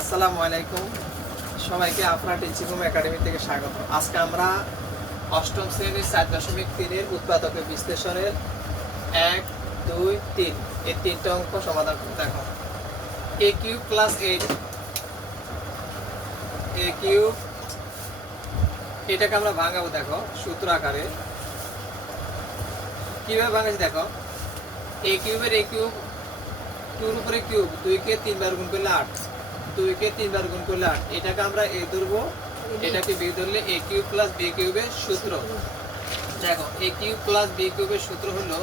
আসসালামু আলাইকুম। সবাইকে আপনার টিচিকুম একাডেমি থেকে স্বাগত। আজকে আমরা অষ্টম শ্রেণির চার দশমিক তিনের উৎপাদকের বিশ্লেষণের এক, দুই, তিন। এই তিনটে অঙ্ক সমাধান করতে দেখো। A cube plus eight A cube এটাকে আমরা ভাঙাবো দেখো, সূত্র আকারে। কীভাবে ভাঙাচ্ছি দেখো? এ কিউবের এ কিউব টুর উপরে কিউব দুইকে তিনবার গুণ করলে আট। দুইকে তিনবার গুণ করলে আট। এটাকে আমরা এ ধরবো। এটাকে বি ধরলে এ কিউব প্লাস বি কিউবের সূত্র। দেখো এ কিউব প্লাস বি কিউবের সূত্র হলো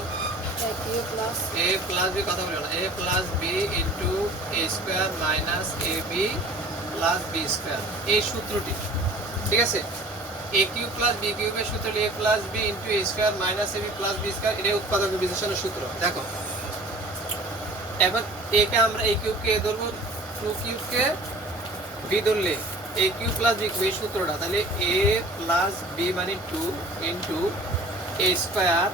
এ প্লাস বি কথা বলি A plus B into A square minus A B plus B square এই সূত্রটি ঠিক আছে? এ কিউব প্লাস বি কিউবের সূত্র A plus B into A square minus A B plus B square এটা উৎপাদক বিশ্লেষণের সূত্র। দেখো এবার একে আমরা এই কিউবকে এ ধরবো। টু কিউবকে বি ধরলে এ কিউব প্লাস বি এই সূত্রটা, তাহলে এ প্লাস বি মানে two into A square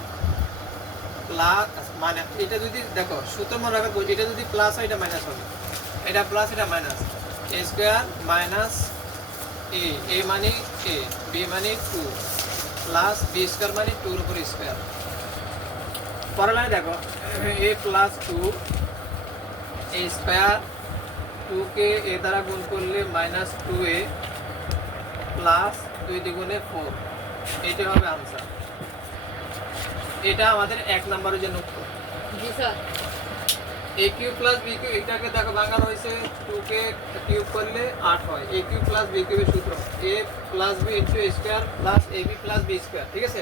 plus মানে এটা যদি, দেখো, সূত্র মনে রাখা, এটা যদি প্লাস হয়, এটা মাইনাস হবে। এটা প্লাস এটা minus A square minus A A মানে এ বি মানে টু প্লাস বি স্কোয়ার মানে টুর উপর স্কোয়ার পরের লাইনে দেখো A plus two A square টুকে এ দ্বারা গুণ করলে মাইনাস টু এ প্লাস দুই দ্বিগুণে ফোর। এটা হবে আনসার। এটা আমাদের এক নম্বরের জন্য উত্তর। A cube plus B cube এটাকে দেখো ভাঙানো হয়েছে টুকে কিউব করলে আট হয়। এ কিউব প্লাস বি কিউবের সূত্র। A plus B into square plus A B plus B square ঠিক আছে?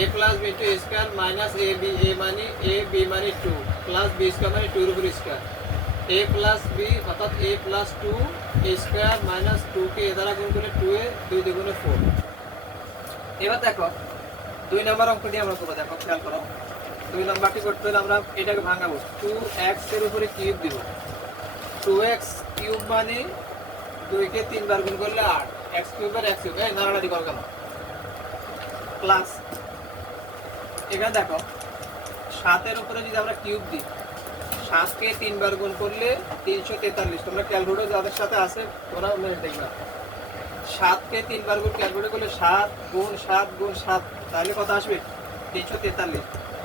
A plus B into square minus A B A মানে এ বি মানে টু প্লাস বি স্কোয়ার মানে টুর উপর স্কোয়ার। এ প্লাস বি অর্থাৎ A plus two A square minus টুকে এ দ্বারা গুণ করলে টু এ দুই দ্বিগুণে ফোর এবার দেখো, দুই নম্বর অঙ্কটি আমরা করব, দেখো, খেয়াল করো। দুই নম্বরটি করতে হলে আমরা এটাকে ভাঙাবো। টু এক্সের উপরে কিউব দিব। টু এক্স কিউব মানে দুইকে তিনবার গুণ করলে আট। এক্স কিউবের এক্স কিউব এই নাড়াড়ি করো কেন? প্লাস এখানে দেখো, সাতের উপরে যদি আমরা কিউব দিই সাতকে তিনবার গুণ করলে তিনশো তেতাল্লিশ। তোমরা ক্যালকুলেটর যাদের সাথে আছে, তোমরা মেনে দেখবে সাতকে তিনবার গুণ ক্যালকুলেট করলে সাত গুণ সাত গুণ সাত। তাহলে কত আসবে? তিনশো তেতাল্লিশ।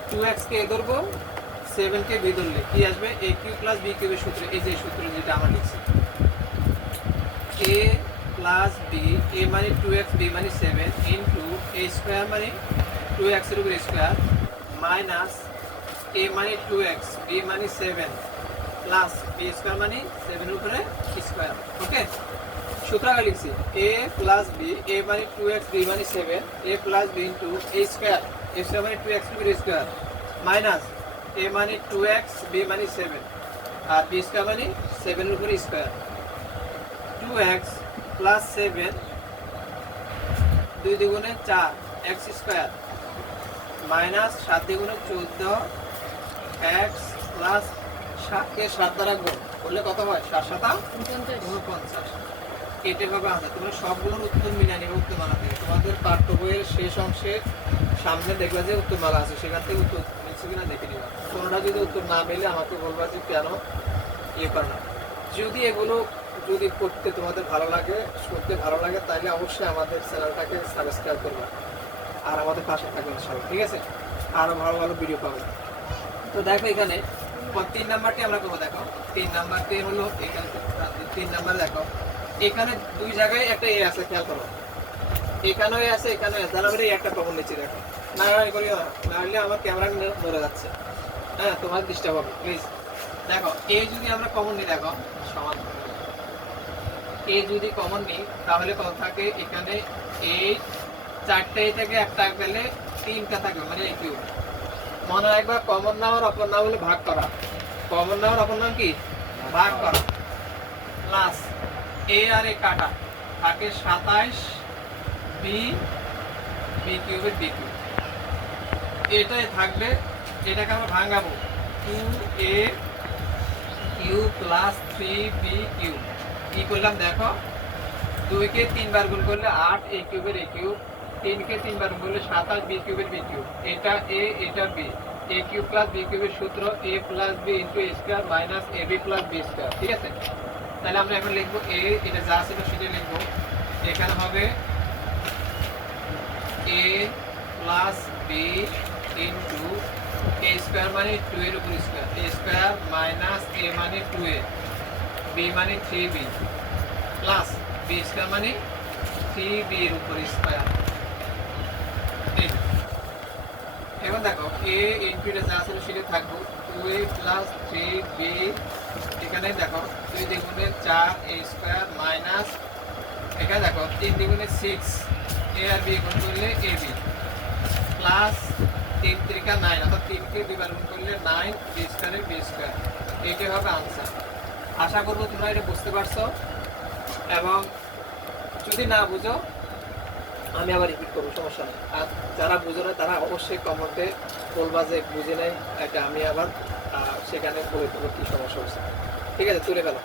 টু এক্সকে এ ধরবো সেভেনকে বি ধরলে কি আসবে? এ কিউ প্লাস বি কিউবের সূত্র, এই যে সূত্র যেটা আমরা লিখছি। এ প্লাস বি এ মানে টু এক্স বি মানে সেভেন ইন্টু এ স্কোয়ার মানে টু এক্সের উপর স্কোয়ার মাইনাস এ মানে টু এক্স বি মানে সেভেন প্লাস বি স্কোয়ার মানে সেভেনের উপরে স্কোয়ার ওকে সূত্র লিখছি এ প্লাস বি এ মানে টু এক্স বি মানে seven A plus B into A square A square মানে টু এক্স উপর স্কোয়ার মাইনাস এ মানে টু এক্স বি মানে সেভেন আর বি স্কোয়ার মানে সেভেনের উপরে square two X plus seven দুই দ্বিগুণে চার এক্স স্কোয়ার মাইনাস সাত দ্বিগুণে চোদ্দ এক্স প্লাস সাতকে সাত দ্বারা গুণ করলে কত হয়? সাত সাতা উনপঞ্চাশ। কেটে পাবে আমাদের তোমরা সবগুলোর উত্তর মিলিয়ে নেবে উত্তর বানাতে তোমাদের পাঠ্য বইয়ের শেষ অংশে সামনে দেখবে যে উত্তর মালা আছে। সেখান থেকে উত্তর মিলছে কিনা দেখে নিবা কোনোটা যদি উত্তর না মিলে আমাকে বলবা যে কেন ইয়ে করে না। যদি এগুলো যদি করতে তোমাদের ভালো লাগে করতে ভালো লাগে তাহলে অবশ্যই আমাদের চ্যানেলটাকে সাবস্ক্রাইব করবে। আর আমাদের পাশে থাকবে ইনশাআল্লাহ ঠিক আছে? আরও ভালো ভালো ভিডিও পাবে। তো দেখো এখানে তিন নাম্বারটি আমরা করব, দেখো। তিন নাম্বারটি হলো এখানে, তিন নাম্বার দেখো। এখানে দুই জায়গায় একটা এ আছে, খেয়াল করো। এখানেও আছে এখানেও আছে। তাহলে এই একটা কমন নিচ্ছি দেখো। না করি না। নাহলে আমার ক্যামেরা ধরে যাচ্ছে। হ্যাঁ তোমার ডিস্টার্ব হবে প্লিজ দেখো, এ যদি আমরা কমন নিই, দেখো, সমান। এ যদি কমন নিই, তাহলে কত থাকে? এখানে এই চারটে থেকে একটা গেলে তিনটা থাকবে মানে এই কিউব। মনে রাখবা কমন নেওয়ার অপর নাম হলো ভাগ করা। কমন নেওয়ার অপর নাম কি? ভাগ করা। প্লাস এ আর এ কাটা। থাকে সাতাইশ বি বি কিউবের বি কিউব এটাই থাকবে, এটাকে আমরা ভাঙাবো। Two A cube plus three B cube কি করলাম দেখো? দুইকে তিনবার গুণ করলে আট এ কিউবের এ কিউব তিনকে তিনবার করলে সাতাশ বি কিউবের বি কিউব এটা এ এটা B A cube plus B কিউবের সূত্র A plus B into square minus A B plus B square ঠিক আছে? তাহলে আমরা এখন লিখব এ এটা যা ছিল সেটা লিখব। এখানে হবে A plus B into A square মানে টু এর উপর square A square minus A মানে টু এ বি মানে three B plus B square মানে থ্রি বি এর উপর স্কোয়ার এখন দেখো এ ইন্টু এটা যা ছিল সেটা থাকব। Two A plus three B এখানে দেখো, দুই দ্বিগুণে চার এ স্কোয়ার মাইনাস এখানে দেখো, তিন দ্বিগুণে সিক্স এ আর বি গুণ করলে এ বি প্লাস তিন ত্রিকা নাইন অর্থাৎ তিনকে দুইবার গুণ করলে নাইন বি স্কোয়ারে বি স্কোয়ার এটাই হবে আনসার আশা করব তোমরা এটা বুঝতে পারছ, এবং যদি না বুঝো আমি আবার রিপিট করব, সমস্যা নেই। আর যারা বুঝে না, তারা অবশ্যই কমেন্টে বলবা যে বুঝে নেয় এটা আমি আবার সেখানে বলে দেবো কী সমস্যা হচ্ছে ঠিক আছে, তুলে ফেলো।